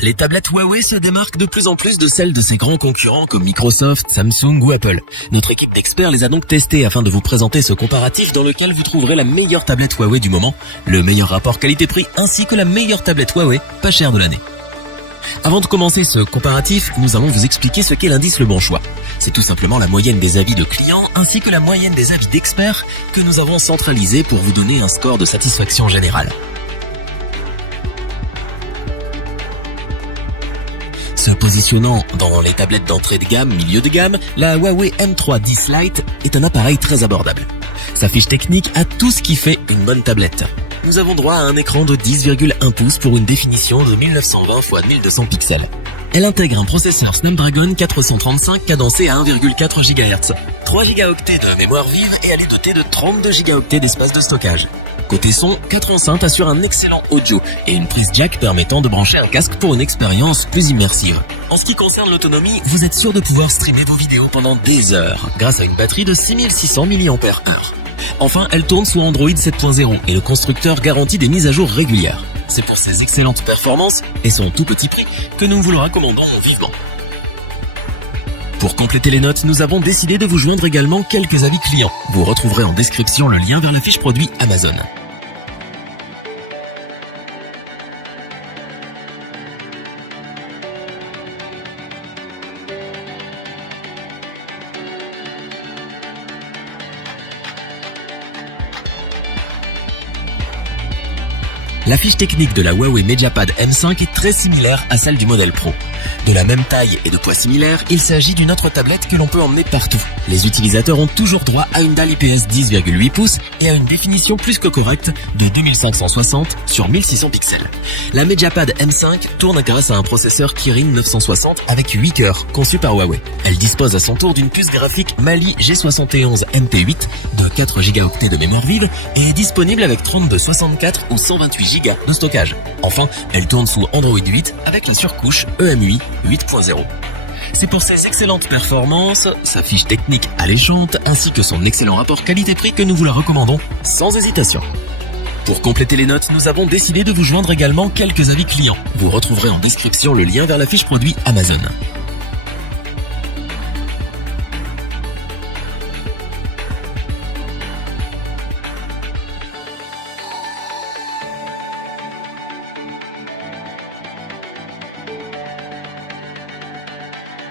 Les tablettes Huawei se démarquent de plus en plus de celles de ses grands concurrents comme Microsoft, Samsung ou Apple. Notre équipe d'experts les a donc testées afin de vous présenter ce comparatif dans lequel vous trouverez la meilleure tablette Huawei du moment, le meilleur rapport qualité-prix ainsi que la meilleure tablette Huawei pas chère de l'année. Avant de commencer ce comparatif, nous allons vous expliquer ce qu'est l'indice Le Bon Choix. C'est tout simplement la moyenne des avis de clients ainsi que la moyenne des avis d'experts que nous avons centralisé pour vous donner un score de satisfaction générale. Se positionnant dans les tablettes d'entrée de gamme, milieu de gamme, la Huawei M3 10 Lite est un appareil très abordable. Sa fiche technique a tout ce qui fait une bonne tablette. Nous avons droit à un écran de 10,1 pouces pour une définition de 1920 x 1200 pixels. Elle intègre un processeur Snapdragon 435 cadencé à 1,4 GHz, 3 Go de mémoire vive et elle est dotée de 32 Go d'espace de stockage. Côté son, 4 enceintes assurent un excellent audio et une prise jack permettant de brancher un casque pour une expérience plus immersive. En ce qui concerne l'autonomie, vous êtes sûr de pouvoir streamer vos vidéos pendant des heures grâce à une batterie de 6600 mAh. Enfin, elle tourne sous Android 7.0 et le constructeur garantit des mises à jour régulières. C'est pour ses excellentes performances et son tout petit prix que nous vous le recommandons vivement. Pour compléter les notes, nous avons décidé de vous joindre également quelques avis clients. Vous retrouverez en description le lien vers la fiche produit Amazon. La fiche technique de la Huawei MediaPad M5 est très similaire à celle du modèle Pro. De la même taille et de poids similaires, il s'agit d'une autre tablette que l'on peut emmener partout. Les utilisateurs ont toujours droit à une dalle IPS 10,8 pouces et à une définition plus que correcte de 2560 sur 1600 pixels. La MediaPad M5 tourne grâce à un processeur Kirin 960 avec 8 cœurs conçu par Huawei. Elle dispose à son tour d'une puce graphique Mali G71 MP8 de 4 Go de mémoire vive et est disponible avec 32, 64 ou 128 Go de stockage. Enfin, elle tourne sous Android 8 avec la surcouche EMUI 8.0. C'est pour ses excellentes performances, sa fiche technique alléchante ainsi que son excellent rapport qualité-prix que nous vous la recommandons sans hésitation. Pour compléter les notes, nous avons décidé de vous joindre également quelques avis clients. Vous retrouverez en description le lien vers la fiche produit Amazon.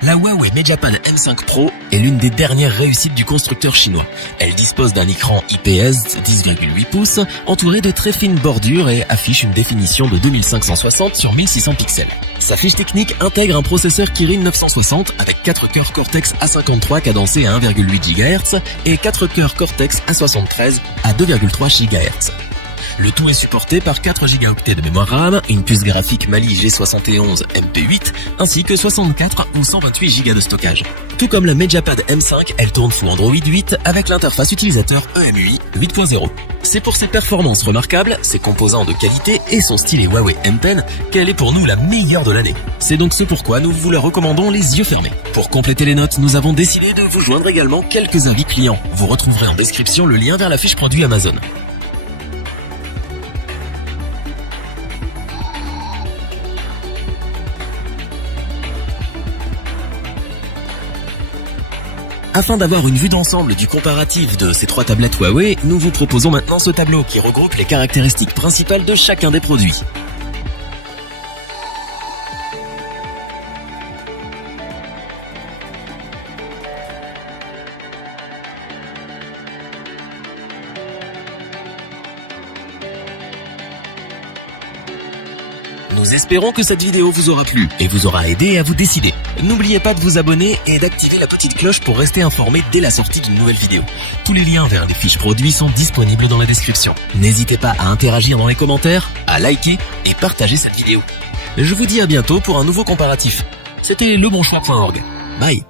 La Huawei MediaPad M5 Pro est l'une des dernières réussites du constructeur chinois. Elle dispose d'un écran IPS 10,8 pouces entouré de très fines bordures et affiche une définition de 2560 sur 1600 pixels. Sa fiche technique intègre un processeur Kirin 960 avec 4 cœurs Cortex A53 cadencés à 1,8 GHz et 4 cœurs Cortex A73 à 2,3 GHz. Le tout est supporté par 4 Go de mémoire RAM, une puce graphique Mali G71 MP8, ainsi que 64 ou 128 Go de stockage. Tout comme la MediaPad M5, elle tourne sous Android 8 avec l'interface utilisateur EMUI 8.0. C'est pour ses performances remarquables, ses composants de qualité et son stylet Huawei M Pen qu'elle est pour nous la meilleure de l'année. C'est donc ce pourquoi nous vous la recommandons les yeux fermés. Pour compléter les notes, nous avons décidé de vous joindre également quelques avis clients. Vous retrouverez en description le lien vers la fiche produit Amazon. Afin d'avoir une vue d'ensemble du comparatif de ces trois tablettes Huawei, nous vous proposons maintenant ce tableau qui regroupe les caractéristiques principales de chacun des produits. Nous espérons que cette vidéo vous aura plu et vous aura aidé à vous décider. N'oubliez pas de vous abonner et d'activer la petite cloche pour rester informé dès la sortie d'une nouvelle vidéo. Tous les liens vers les fiches produits sont disponibles dans la description. N'hésitez pas à interagir dans les commentaires, à liker et partager cette vidéo. Je vous dis à bientôt pour un nouveau comparatif. C'était lebonchoix.org. Bye.